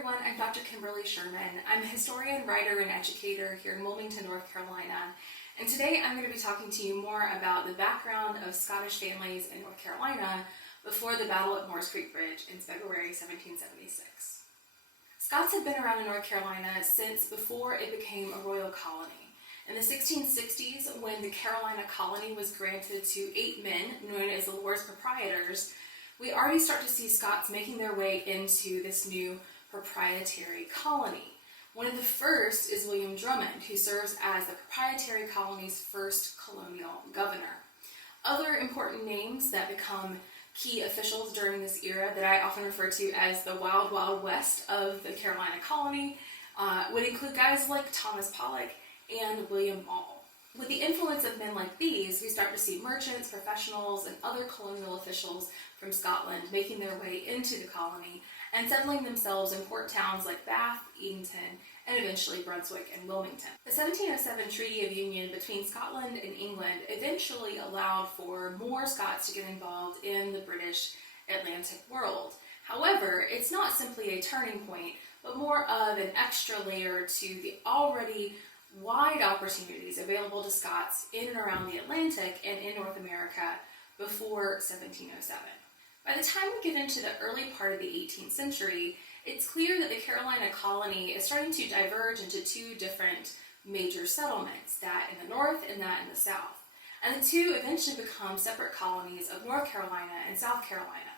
everyone, I'm Dr. Kimberly Sherman. I'm a historian, writer, and educator here in Wilmington, North Carolina. And today I'm going to be talking to you more about the background of Scottish families in North Carolina before the Battle at Moores Creek Bridge in February 1776. Scots had been around in North Carolina since before it became a royal colony. In the 1660s, when the Carolina colony was granted to 8 men, known as the Lords Proprietors, we already start to see Scots making their way into this new proprietary colony. One of the first is William Drummond, who serves as the proprietary colony's first colonial governor. Other important names that become key officials during this era that I often refer to as the Wild Wild West of the Carolina colony would include guys like Thomas Pollock and William Mall. With the influence of men like these, we start to see merchants, professionals, and other colonial officials from Scotland making their way into the colony and settling themselves in port towns like Bath, Edenton, and eventually Brunswick and Wilmington. The 1707 Treaty of Union between Scotland and England eventually allowed for more Scots to get involved in the British Atlantic world. However, it's not simply a turning point, but more of an extra layer to the already wide opportunities available to Scots in and around the Atlantic and in North America before 1707. By the time we get into the early part of the 18th century, it's clear that the Carolina colony is starting to diverge into two different major settlements, that in the north and that in the south. And the two eventually become separate colonies of North Carolina and South Carolina.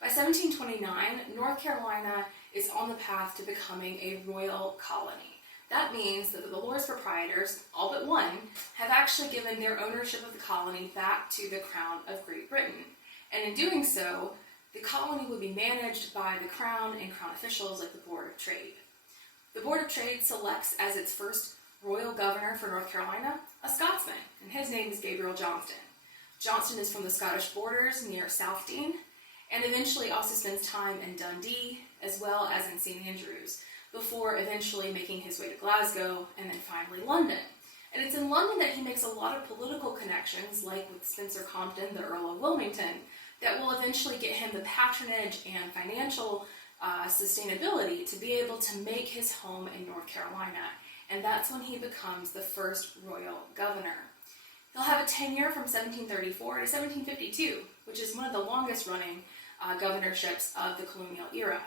By 1729, North Carolina is on the path to becoming a royal colony. That means that the Lords Proprietors, all but one, have actually given their ownership of the colony back to the Crown of Great Britain. And in doing so, the colony would be managed by the Crown and Crown officials like the Board of Trade. The Board of Trade selects as its first royal governor for North Carolina a Scotsman, and his name is Gabriel Johnston. Johnston is from the Scottish borders near Southdean, and eventually also spends time in Dundee as well as in St. Andrews, before eventually making his way to Glasgow and then finally London. And it's in London that he makes a lot of political connections, like with Spencer Compton, the Earl of Wilmington, that will eventually get him the patronage and financial sustainability to be able to make his home in North Carolina. And that's when he becomes the first royal governor. He'll have a tenure from 1734 to 1752, which is one of the longest running governorships of the colonial era.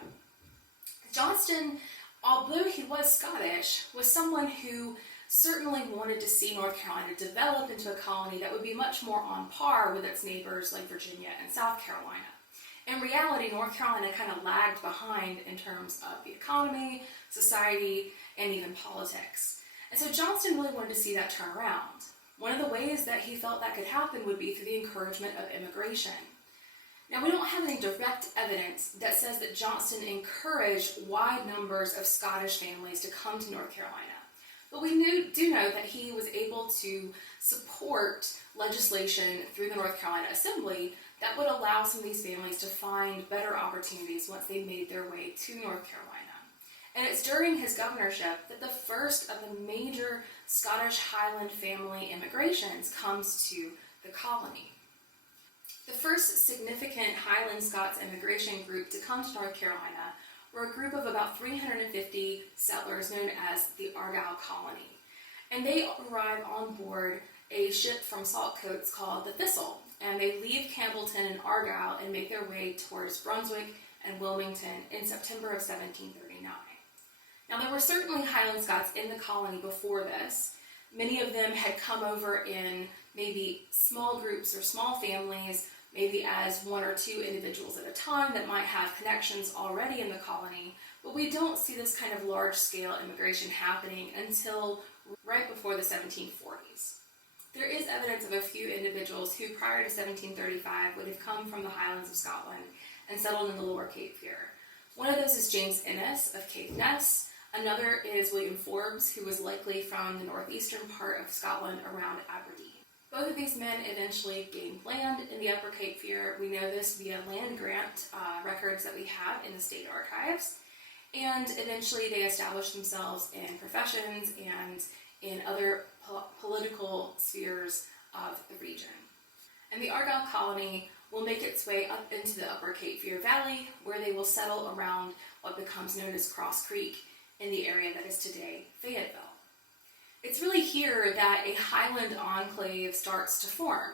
Johnston, although he was Scottish, was someone who certainly wanted to see North Carolina develop into a colony that would be much more on par with its neighbors like Virginia and South Carolina. In reality, North Carolina kind of lagged behind in terms of the economy, society, and even politics. And so Johnston really wanted to see that turn around. One of the ways that he felt that could happen would be through the encouragement of immigration. Now, we don't have any direct evidence that says that Johnston encouraged wide numbers of Scottish families to come to North Carolina. But we do know that he was able to support legislation through the North Carolina Assembly that would allow some of these families to find better opportunities once they made their way to North Carolina. And it's during his governorship that the first of the major Scottish Highland family immigrations comes to the colony. The first significant Highland Scots immigration group to come to North Carolina were a group of about 350 settlers known as the Argyle Colony. And they arrive on board a ship from Saltcoats called the Thistle, and they leave Campbellton and Argyle and make their way towards Brunswick and Wilmington in September of 1739. Now, there were certainly Highland Scots in the colony before this. Many of them had come over in maybe small groups or small families, maybe as one or two individuals at a time that might have connections already in the colony, but we don't see this kind of large-scale immigration happening until right before the 1740s. There is evidence of a few individuals who, prior to 1735, would have come from the Highlands of Scotland and settled in the Lower Cape Fear. One of those is James Innes of Caithness. Another is William Forbes, who was likely from the northeastern part of Scotland around Aberdeen. Both of these men eventually gained land in the Upper Cape Fear. We know this via land grant records that we have in the state archives. And eventually they established themselves in professions and in other political spheres of the region. And the Argyle Colony will make its way up into the upper Cape Fear Valley, where they will settle around what becomes known as Cross Creek in the area that is today Fayetteville. It's really here that a Highland enclave starts to form,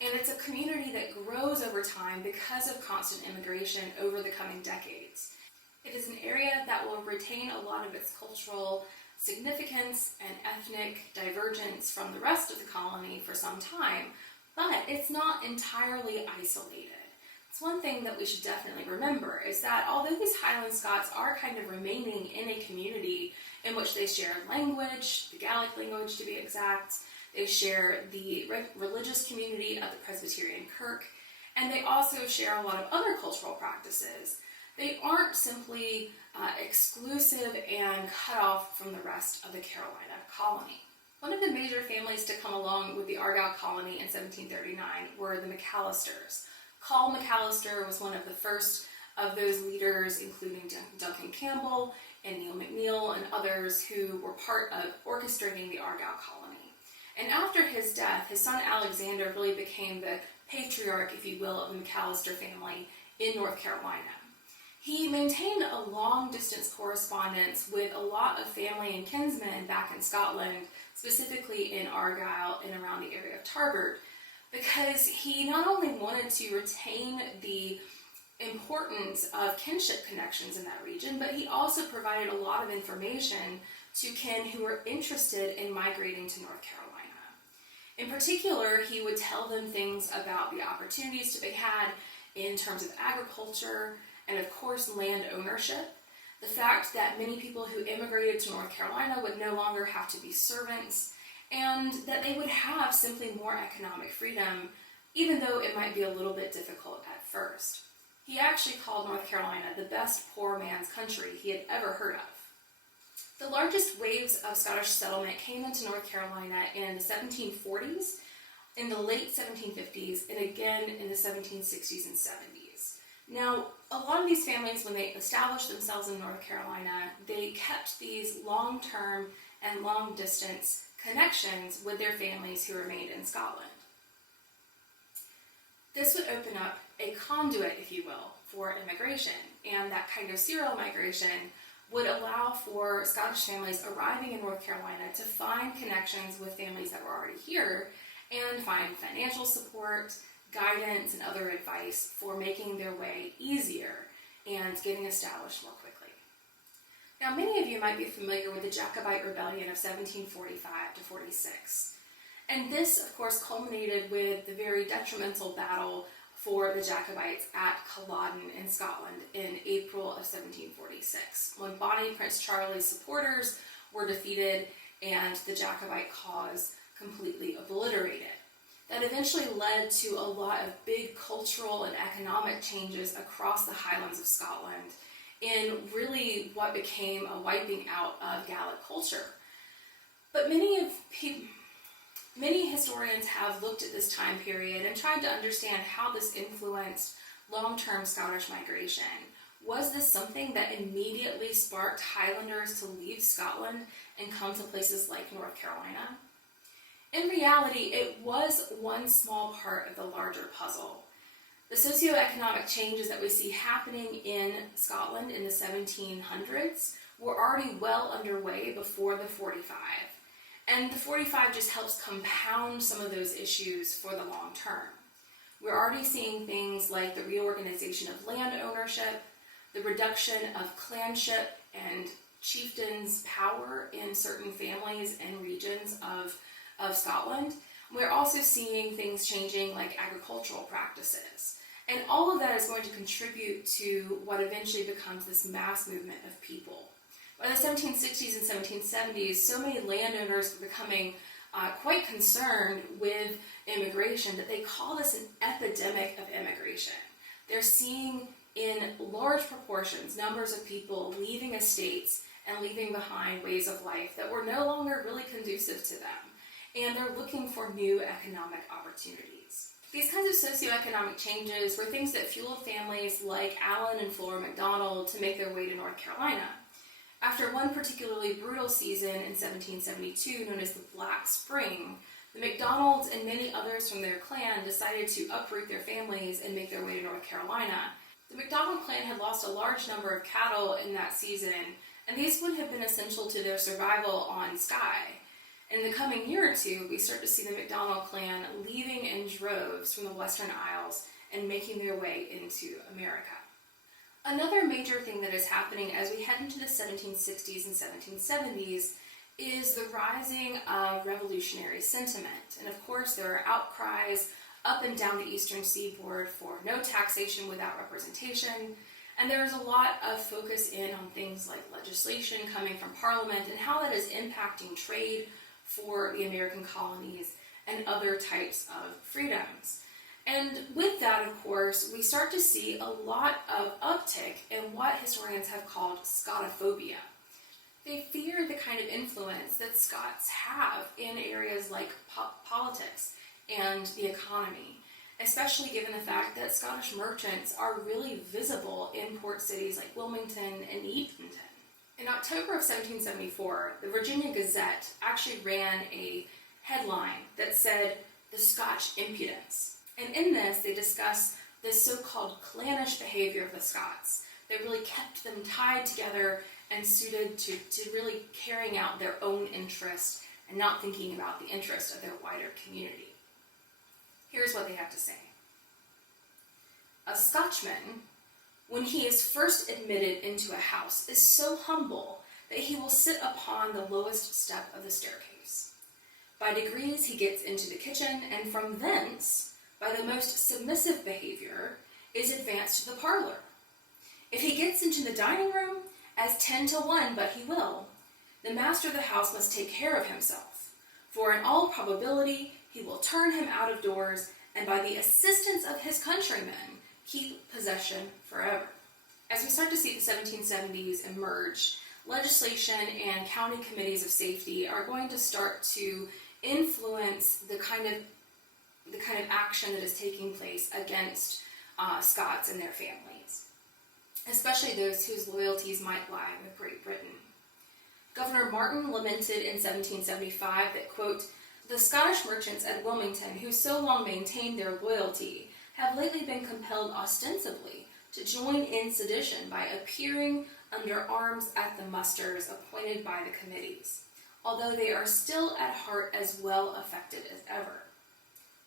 and it's a community that grows over time because of constant immigration over the coming decades. It is an area that will retain a lot of its cultural significance and ethnic divergence from the rest of the colony for some time, but it's not entirely isolated. It's one thing that we should definitely remember is that although these Highland Scots are kind of remaining in a community in which they share language, the Gaelic language to be exact, they share the religious community of the Presbyterian Kirk, and they also share a lot of other cultural practices. They aren't simply exclusive and cut off from the rest of the Carolina colony. One of the major families to come along with the Argyle Colony in 1739 were the McAllisters. Call McAllister was one of the first of those leaders, including Duncan Campbell and Neil McNeil and others who were part of orchestrating the Argyle Colony. And after his death, his son Alexander really became the patriarch, if you will, of the McAllister family in North Carolina. He maintained a long-distance correspondence with a lot of family and kinsmen back in Scotland, specifically in Argyle and around the area of Tarbert, because he not only wanted to retain the importance of kinship connections in that region, but he also provided a lot of information to kin who were interested in migrating to North Carolina. In particular, he would tell them things about the opportunities to be had in terms of agriculture and, of course, land ownership. The fact that many people who immigrated to North Carolina would no longer have to be servants, and that they would have simply more economic freedom, even though it might be a little bit difficult at first. He actually called North Carolina the best poor man's country he had ever heard of. The largest waves of Scottish settlement came into North Carolina in the 1740s, in the late 1750s, and again in the 1760s and 70s. Now, a lot of these families, when they established themselves in North Carolina, they kept these long-term and long-distance connections with their families who remained in Scotland. This would open up a conduit, if you will, for immigration, and that kind of serial migration would allow for Scottish families arriving in North Carolina to find connections with families that were already here and find financial support, guidance, and other advice for making their way easier and getting established more quickly. Now, many of you might be familiar with the Jacobite Rebellion of 1745 to 46. And this, of course, culminated with the very detrimental battle for the Jacobites at Culloden in Scotland in April of 1746, when Bonnie Prince Charlie's supporters were defeated and the Jacobite cause completely obliterated. That eventually led to a lot of big cultural and economic changes across the Highlands of Scotland in really what became a wiping out of Gaelic culture. But many historians have looked at this time period and tried to understand how this influenced long-term Scottish migration. Was this something that immediately sparked Highlanders to leave Scotland and come to places like North Carolina? In reality, it was one small part of the larger puzzle. The socioeconomic changes that we see happening in Scotland in the 1700s were already well underway before the 45. And the 45 just helps compound some of those issues for the long term. We're already seeing things like the reorganization of land ownership, the reduction of clanship and chieftains' power in certain families and regions of Scotland. We're also seeing things changing like agricultural practices. And all of that is going to contribute to what eventually becomes this mass movement of people. By the 1760s and 1770s, so many landowners were becoming quite concerned with immigration that they call this an epidemic of immigration. They're seeing in large proportions numbers of people leaving estates and leaving behind ways of life that were no longer really conducive to them. And they're looking for new economic opportunities. These kinds of socioeconomic changes were things that fueled families like Alan and Flora MacDonald to make their way to North Carolina. After one particularly brutal season in 1772, known as the Black Spring, The MacDonalds and many others from their clan decided to uproot their families and make their way to North Carolina. The MacDonald clan had lost a large number of cattle in that season, and these would have been essential to their survival on Skye. In the coming year or two, we start to see the MacDonald clan leaving in droves from the Western Isles and making their way into America. Another major thing that is happening as we head into the 1760s and 1770s is the rising of revolutionary sentiment. And of course, there are outcries up and down the eastern seaboard for no taxation without representation. And there's a lot of focus in on things like legislation coming from Parliament and how that is impacting trade for the American colonies and other types of freedoms. And with that, of course, we start to see a lot of uptick in what historians have called Scotophobia. They fear the kind of influence that Scots have in areas like politics and the economy, especially given the fact that Scottish merchants are really visible in port cities like Wilmington and Eatonton. In October of 1774, the Virginia Gazette actually ran a headline that said, "The Scotch Impudence." And in this, they discussed the so-called clannish behavior of the Scots that really kept them tied together and suited to really carrying out their own interests and not thinking about the interest of their wider community. Here's what they have to say. "A Scotchman, when he is first admitted into a house, is so humble that he will sit upon the lowest step of the staircase. By degrees he gets into the kitchen, and from thence, by the most submissive behavior, is advanced to the parlor. If he gets into the dining room, as 10 to 1 but he will, the master of the house must take care of himself, for in all probability he will turn him out of doors, and by the assistance of his countrymen, keep possession forever." As we start to see the 1770s emerge, legislation and county committees of safety are going to start to influence the kind of action that is taking place against Scots and their families, especially those whose loyalties might lie with Great Britain. Governor Martin lamented in 1775 that, quote, "The Scottish merchants at Wilmington, who so long maintained their loyalty, have lately been compelled ostensibly to join in sedition by appearing under arms at the musters appointed by the committees, although they are still at heart as well affected as ever."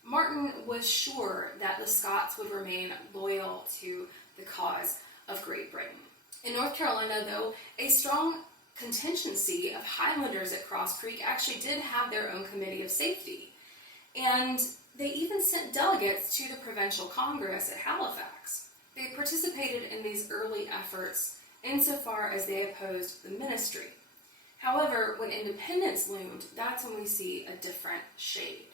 Martin was sure that the Scots would remain loyal to the cause of Great Britain. In North Carolina, though, a strong contingency of Highlanders at Cross Creek actually did have their own committee of safety, and they even sent delegates to the Provincial Congress at Halifax. They participated in these early efforts insofar as they opposed the ministry. However, when independence loomed, that's when we see a different shade.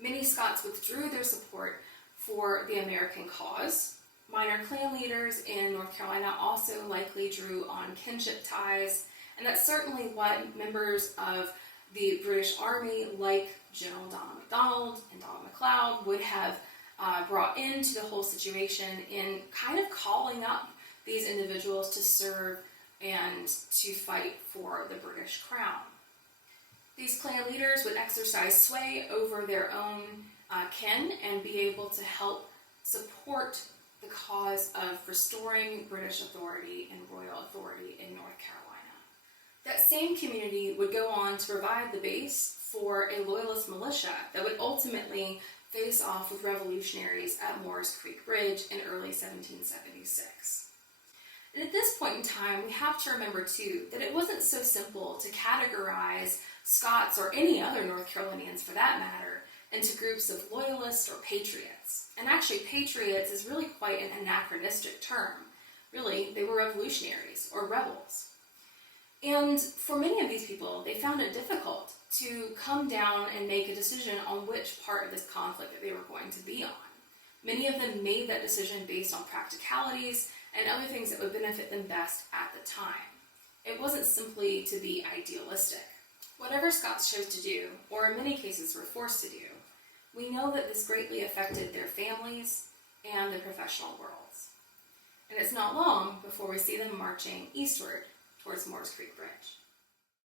Many Scots withdrew their support for the American cause. Minor clan leaders in North Carolina also likely drew on kinship ties, and that's certainly what members of the British Army, like General Donald MacDonald and Donald MacLeod, would have brought into the whole situation in kind of calling up these individuals to serve and to fight for the British crown. These clan leaders would exercise sway over their own kin and be able to help support the cause of restoring British authority and royal authority in North Carolina. That same community would go on to provide the base for a loyalist militia that would ultimately face off with revolutionaries at Moore's Creek Bridge in early 1776. And at this point in time, we have to remember too that it wasn't so simple to categorize Scots, or any other North Carolinians for that matter, into groups of loyalists or patriots. And actually, patriots is really quite an anachronistic term. Really, they were revolutionaries or rebels. And for many of these people, they found it difficult to come down and make a decision on which part of this conflict that they were going to be on. Many of them made that decision based on practicalities and other things that would benefit them best at the time. It wasn't simply to be idealistic. Whatever Scots chose to do, or in many cases were forced to do, we know that this greatly affected their families and their professional worlds. And it's not long before we see them marching eastward towards Moore's Creek Bridge.